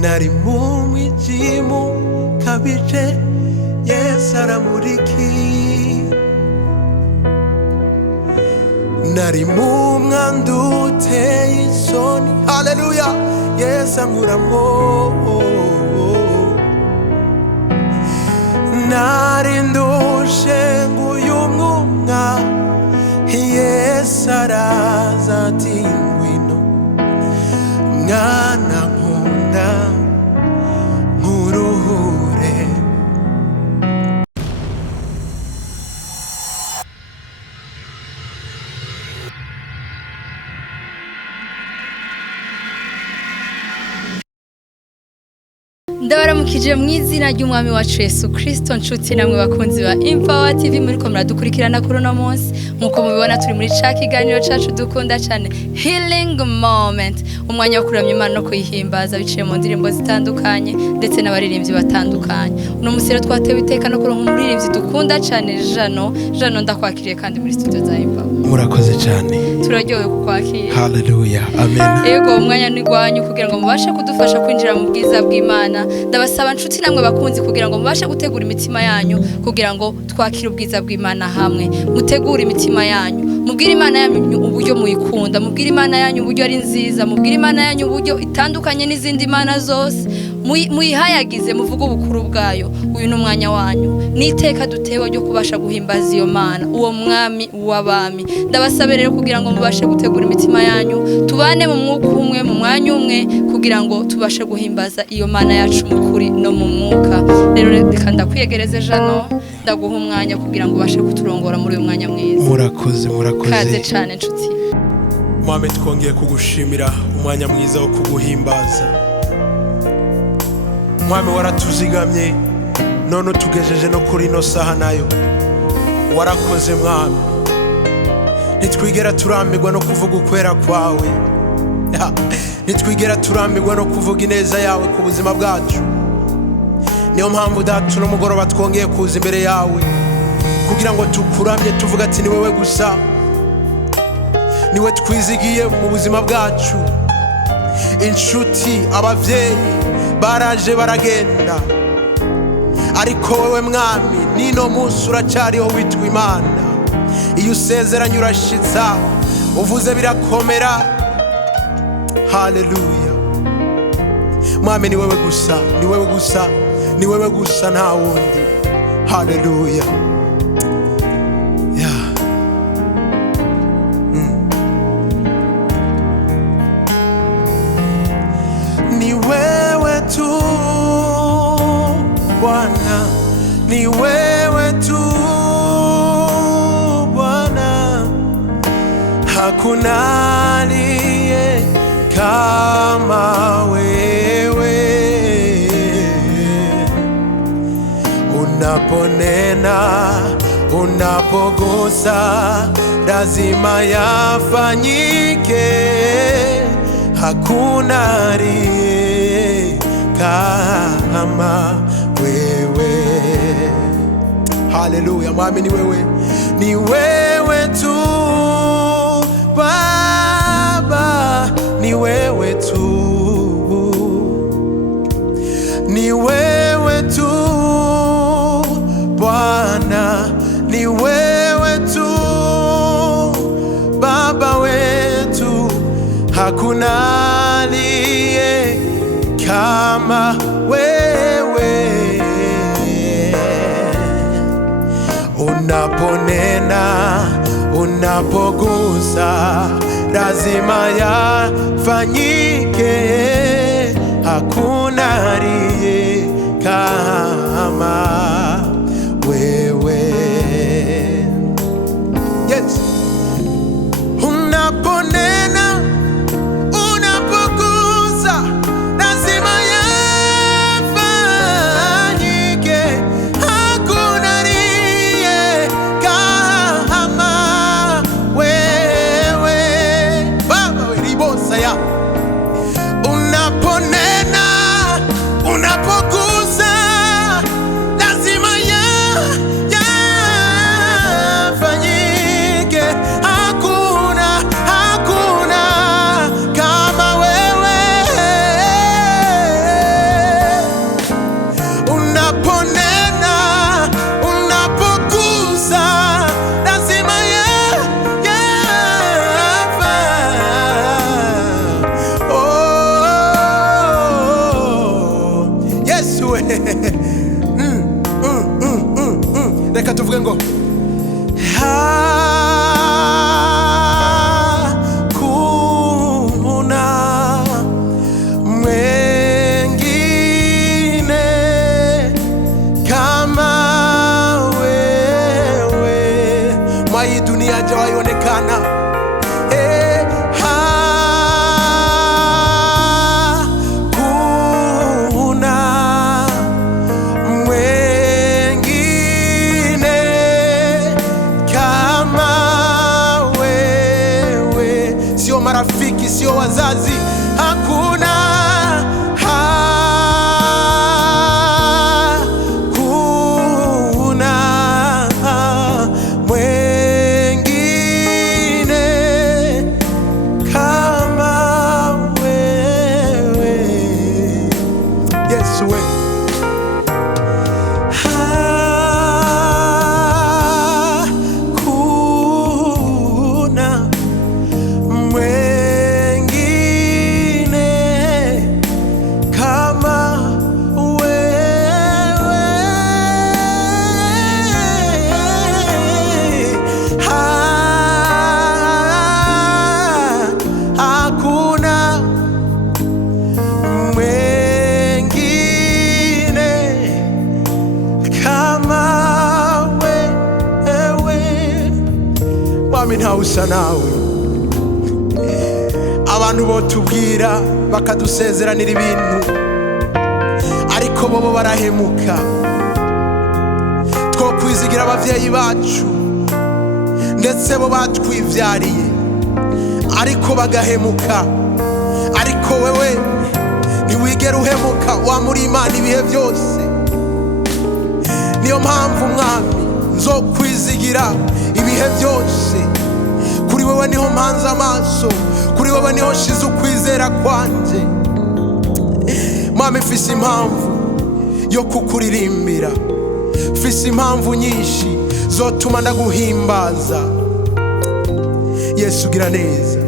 nari mu mwijima kabije, Yesu aramuriki. Nari mu mwanda uteye isoni, haleluya, Yesu ankuramwo. Nari ndushe nguyu mwumwa, Yesu araza ati ngwino mwana nkunda nkuruhure. Ndabaramukije mu izina ry'umwami wacu Yesu Kristo. Nshuti namwe bakunzi ba Empower TV muriko muradukurikirana kuri uno munsi, nkuko mubibona turi muri ca kiganiro cacu dukunda cyane, Healing Moment, umwanya wo kuramya Imana no kuyihimbaza biciye mu ndirimbo zitandukanye ndetse n'abaririmbyi batandukanye. Uno munsi rero twatewe iteka no kuronka umuririmbyi dukunda cyane, Jano ndakwakiriye kandi muri studio za Empower. Murakoze cyane, turaryohewe kukwakira. Haleluya, amen. Yego, umwanya ni gwanyu kugira ngo mubashe kudufasha kwinjira mu bwiza bw'Imana. Ndabasaba nshuti namwe bakunzi kugira ngo mubashe gutegura imitima yanyu kugira ngo twakire ubwiza bw'Imana hamwe. Mutegure imitima yanyu, mubwire Imana yanyu uburyo muyikunda, mubwire Imana yanyu uburyo ari nziza, mubwire Imana yanyu uburyo itandukanye n'izindi mana zose. Muyihayagize, muvuge ubukuru bwayo. Uyu ni umwanya wanyu, niteka dutewe ryo kubasha guhimbaza iyo Mana, uwo mwami w'abami. Ndabasabe rero kugira ngo mubashe gutegura imitima yanyu, tubane mu mwuka umwe, mu mwanya umwe, kugira ngo tubashe guhimbaza iyo Mana yacu mu kuri no mu mwuka. Rero reka ndakwiyegereze Jano, ndaguha umwanya kugira ngo ubashe kuturongora muri uyu mwanya mwiza. Murakoze. Kaze cyane nshuti. Mwami, twongeye kugushimira umwanya mwiza wo kuguhimbaza. Mwami, waratuzigamye none utugejeje no kuri ino saha nayo. Warakoze Mwami, nitwigera turambirwa no kuvuga ukwera kwawe, nitwigera turambirwa no kuvuga ineza yawe ku buzima bwacu. Niyo mpamvu data no mugoroba twongeye kuza imbere yawe kugira ngo tukuramye, tuvuga ati ni wewe gusa, niwe twizigiye mu buzima bwacu. Inshuti, abavyeyi baraje baragenda, ariko wewe Mwami nino munsi uracyariho witwa Imana. Iyo usezeranye urashitsa, uvuze birakomera. Haleluya. Mwami, ni wewe gusa, ni wewe gusa, ni wewe gusa, nta wundi. Haleluya. Ni wewe tu Bwana, ni wewe tu Bwana, hakuna aliye kama wewe. Unaponena, unapogusa, lazima yafanyike. Hakuna aliye kama wewe. Haleluya. Mwami, ni wewe, ni wewe tu Baba, ni wewe tu, ni wewe tu Bwana, ni wewe tu Baba wetu, hakuna aliye kama wewe. Unaponena, unapogusa, lazima yafanyike. Hakuna aliye kama wewe. Yes. Unaponena, unapogusa, lazima yafanyike. Hakuna aliye kama wewe. Baba welibosa ya. Unaponena, unapogusa, lazima yafanyike. Hakuna kama wewe. reka tuvuge ngo hakuna mwengine kama wewe, mwa hii dunia hajawahi onekana. Marafiki, sio wazazi, hakuna mwengine kama wewe. Yesu we ntawusa nawe. Abantu botubwira bakadusezeranira ibintu ariko bobo barahemuka. Twokwizigira abavyeyi bacu ndetse bo batwivyariye ariko bagahemuka, ariko wewe ntiwigera uhemuka, wamuri Imana ibihe byose. Niyo mpamvu mwami nzokwizigira ibihe byose. Kuri wewe niho mpanze amaso, kuri wewe niho shize ukwizera kwanje. Mwami mfise impamvu yo kukuririmbira, mfise impamvu nyinshi zotuma ndaguhimbaza. Yesu gira neza,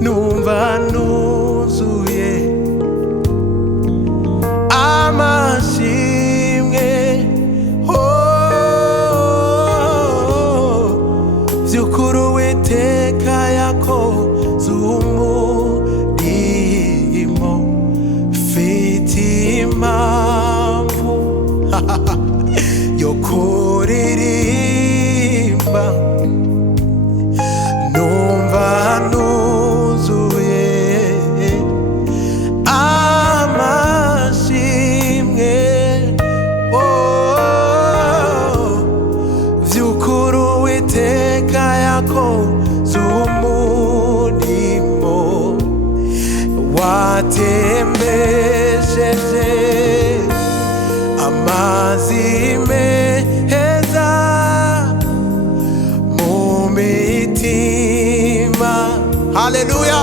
numva nuzuye amashimwe vyukuru witeka yakoze umurimo, mfite impamvu yo kuririmba. Numva nuzuye amashimwe vyukuru witeka yakoze umurimo, watembesheje amazi meza mu mitima. Haleluya,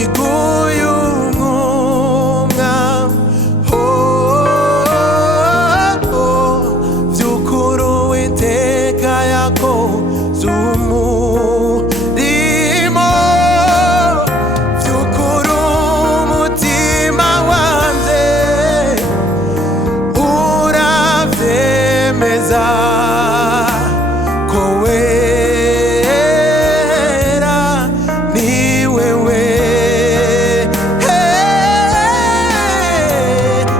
iguye umwumwa vyukuru witeka yakoze umurimo, vyukuru umutima wanje uravyemeza ko wera ni wewe.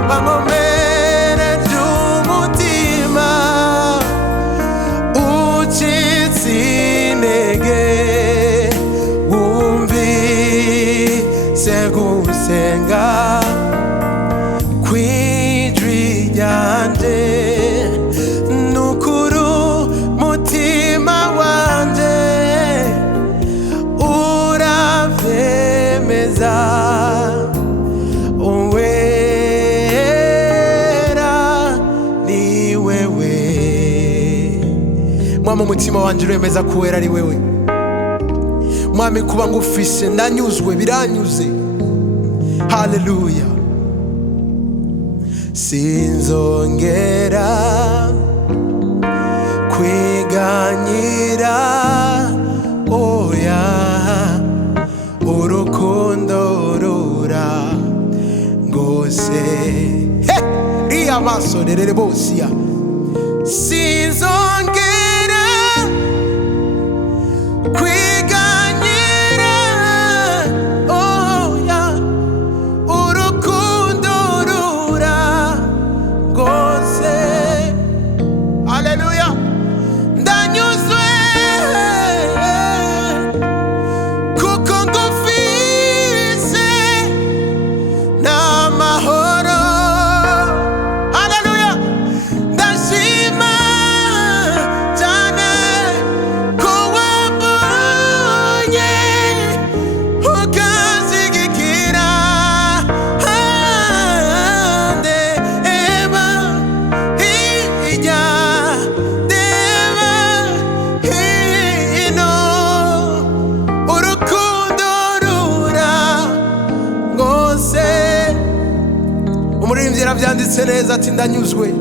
Bankomereje umutima ucitse intege, wumvise gusenga kw'ijwi ryanje, nukuru mutima wanje uravyemeza wera ni wewe. Mwami umutima wanje uremeza ko wera ari wewe. Mwami kuba ngufise ndanyuzwe, biranyuze. Haleluya, sinzongera kwiganyira oya, urukundo rura ngose. Iya maso nerere bosia sinzongera kwiganyira oya urukundo rurangose. Haleluya. Ndanyuzwe kuko ngufise n'amahoro. Haleluya. Ndashima cyane ko wambonye ukazigikira ndeba hirya ndeba hino urukundo rurangose. Umuririmbyi yarabyanditse neza ati ndanyuzwe.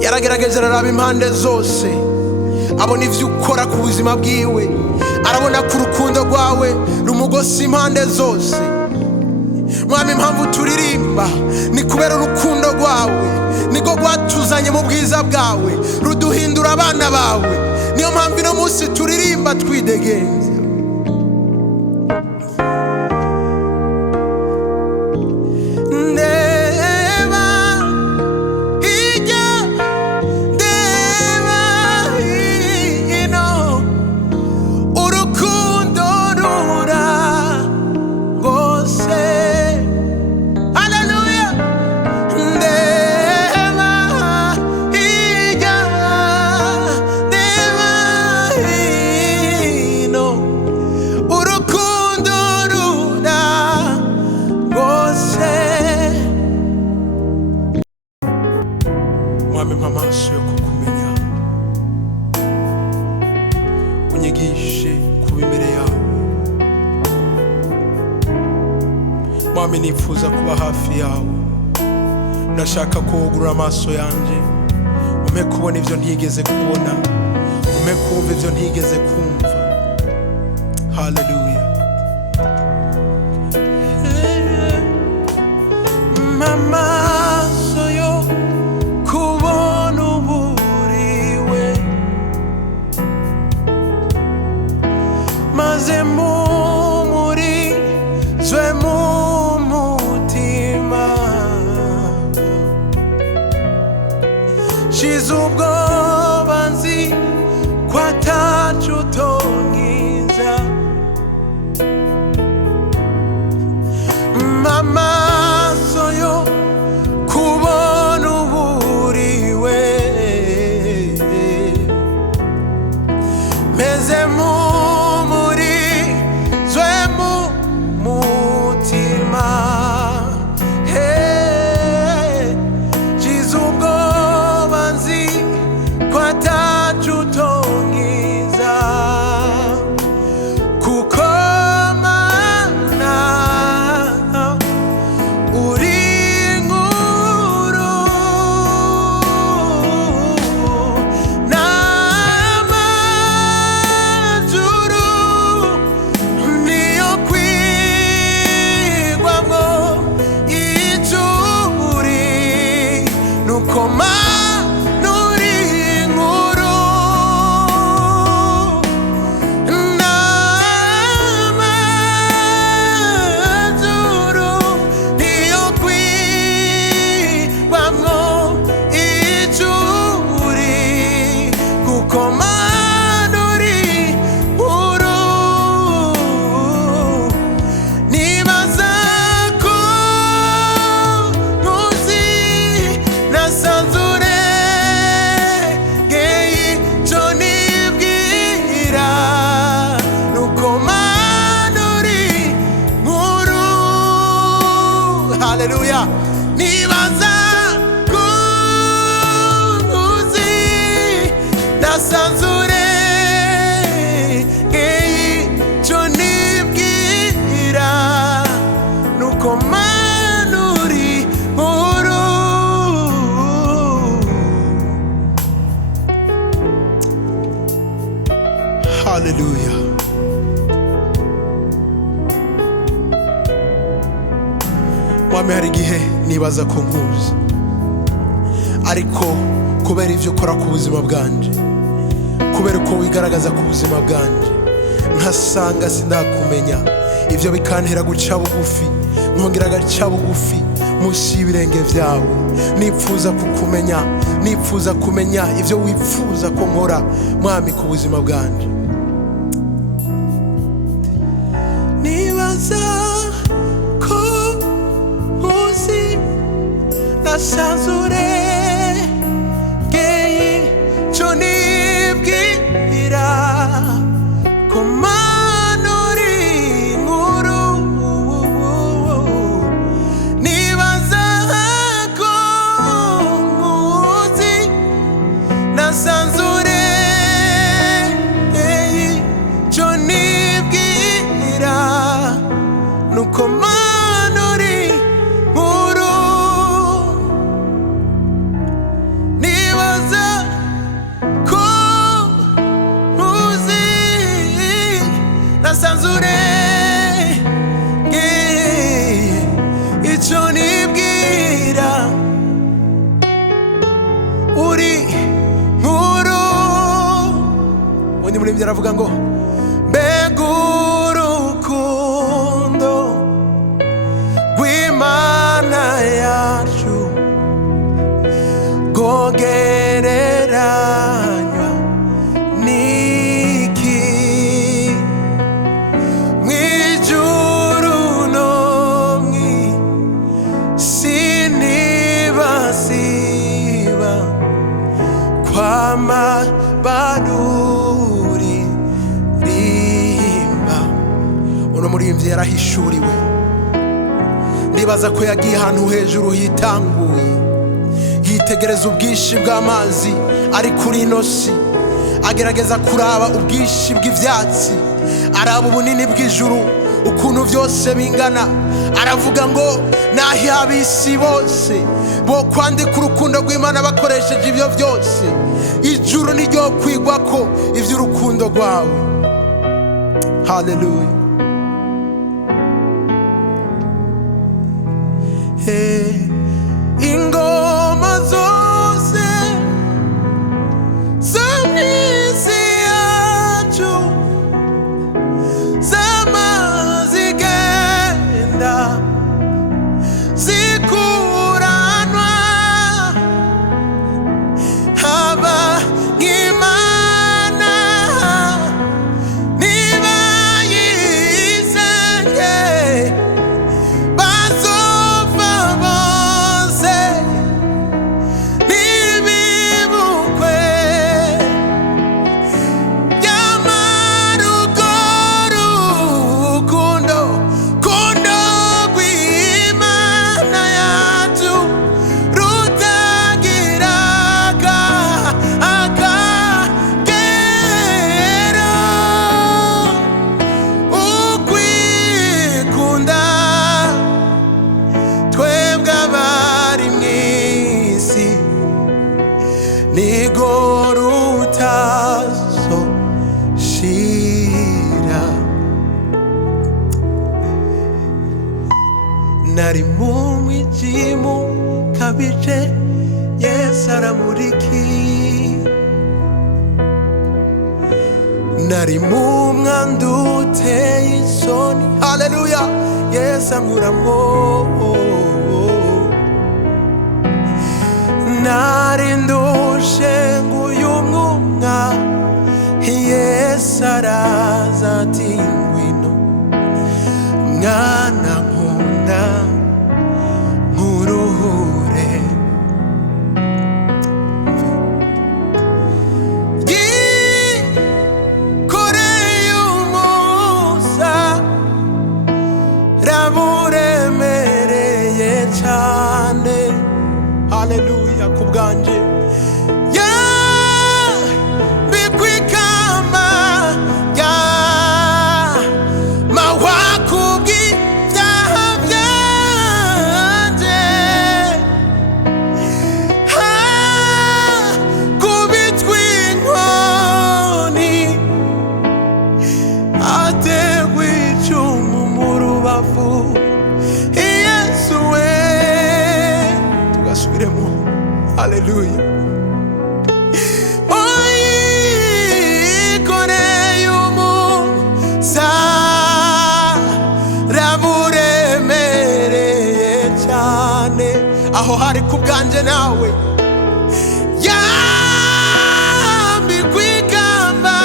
Yaragerageje araraba impande zose abona ivyo ukora ku buzima bwiwe, arabona ko urukundo rwawe rumugosa impande zose. Mwami, impamvu turirimba ni kubera urukundo rwawe niko rwatuzanye mu bwiza bwawe ruduhindura abana bawe. Niyo mpamvu ino munsi turirimba twidegenza. Ndeba hirya ndeba hino urukundo rurangose. Haleluya. Ndeba hirya ndeba hino urukundo rurangose. Mwami, mpa amaso yo kukumenya, unyigishe kuba imbere yawe. Mwami, nifuza kuba hafi yawe. Ndashaka ko wugurura amaso yanjye, umpe kubona ibyo ntigeze kubona, umpe kumva ibyo ntigeze kumva. Haleluya. Amaso yo kubona uburiwe, maze mumurizwe mu mutima. Shize ubwoba nzi ko ataco utonkiza. Amaso yo kubona uburiwe, meze mumurizwe mu mutima. Shize ubwoba nzi ko ataco utonkiza. Kuko Mana uri inkuru n'amajuru niyo kwigwamwo icuri. Nuko Mana uri inkuru n'amajuru niyo kwigwamwo icuri. Kuko Mana uri inkuru. Nibaza ko ntuzi nasanze uregeye ico nibwira. Nuko Mana uri inkuru. Haleluya. Nibaza ko ntuzi nasanze uregeye ico nibwira. Nuko Mana uri inkuru. Haleluya. Mwami, hari igihe nibaza ko nkuzi, ariko kubera ivyo ukora ku buzima bwanje, kubera uko wigaragaza ku buzima bwanje, nkasanga sindakumenya, ivyo bikantera guca bugufi, nkongera gaca bugufi munsi y'ibirenge vyawe. Nipfuza kukumenya, nipfuza kumenya ivyo wipfuza ko nkora mwami ku buzima bwanje. Nibaza ko uzi nasanzure gei co nibwira ko manuri nkuru. Nibaza ko uzi nasanzure gei co nibwira nuko manuri nkuru. Nibaza ko uzi nasanzure ico nibwira uri nkuru. Undi muri byo aravuga ngo mbega urukundo rw'Imana yacu rwogereranywa n'iki mw'ijuru no mw'isi. Ntibasiba kwama baruririmba. Uno muririmbyi yarahishuriwe, ndibaza ko yagiye ahantu hejuru hitanguye, yitegereza ubwinshi bw'amazi ari kuri ino si, agerageza kuraba ubwinshi bw'ivyatsi, araba ubunini bw'ijuru ukuntu vyose bingana. Aravuga ngo naho ab'isi bose bo kwandika urukundo rw'Imana bakoresheje ivyo vyose, ijuru niryo kwigwako ivy'urukundo rwawe. Hallelujah. Ingoma zose zo mw'isi yacu zamazigenda zikuranwa haba nk'Imana nibayizanye bazova bose ntibibukwe. Nyamara urwo rukundo rw'Imana yacu rutagira akagero. Ukwikunda twebwe abari mw'isi nirwo rutazoshira. Nari mu mwijima ukabije, Yesu aramurikira. Nari mu mwanda uteye isoni, haleluya, Yesu ankuramwo. Nari ndushe nguyu mwumwa, Yesu araza ati ngwino mwana nkunda nkuruhure. Yikoreye umusa raburemereye cane, haleluya, ku bwanje. Bikwikamba ya mahwa kubw'ivya haleluya. Oyikoreye umusaraba uremereye cyane, aho hari ku bwanjye nawe yambikwa ikamba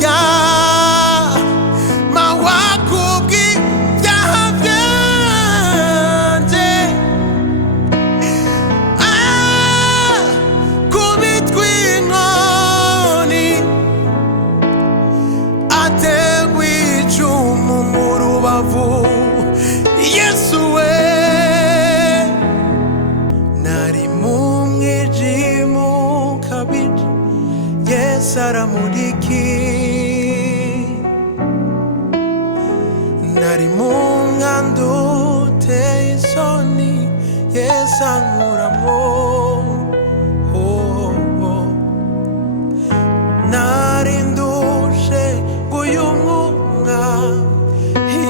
ry'amahwa kubw'ibyaha byanjye, kubitwa inkoni, ategwa icumu mu rubavu. Yesu we, nari mu mwijima ukabije, Yesu aramurikira. Nari mu mwanda uteye isoni, Yesu ankuramo. Nari ndushe nguyu mwumwa,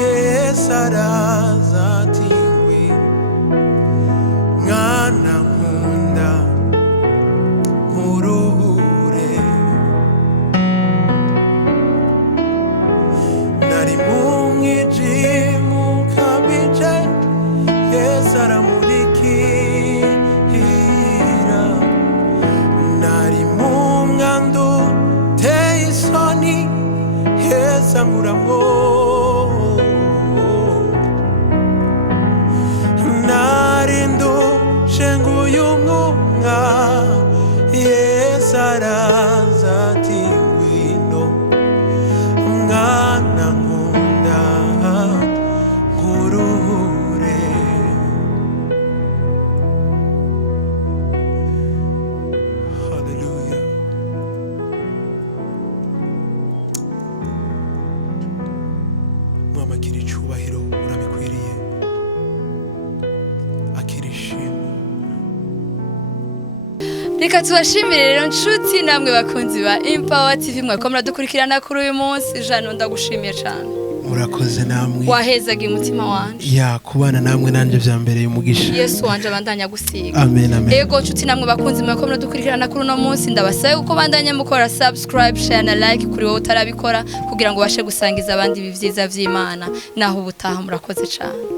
Yesu araza ati mwana nkunda nkuruhure. Nari mu mwijima ukabije, Yesu aramurikira. Nari mu mwanda uteye isoni, Yesu ankuramo. Nari ndushe nguyu mwumwa, Yesu araza ati ngwino mwana nkunda nkuruhure. Haleluya. Mama akira icyubahiro, urabikwiriye. Akira ishimwe. Reka tubashimire rero nshuti namwe bakunzi ba Empower TV, mwako muradukurikirana kuri uyu munsi. Jano ndagushimiye cyane, murakoze namwe, wahezaga umutima wanje. ya kubana namwe nanje vyambereye umugisha. Yesu wanje abandanya gusiga. Amen, amen. Ego nshuti namwe bakunzi mwako muradukurikirana kuri uno munsi, ndabasaye uko bandanya mukora subscribe, share na like kuri wowe utarabikora, kugira ngo bashe gusangiza abandi ibivyiza vy'Imana. Naho ubutaha, murakoze cyane.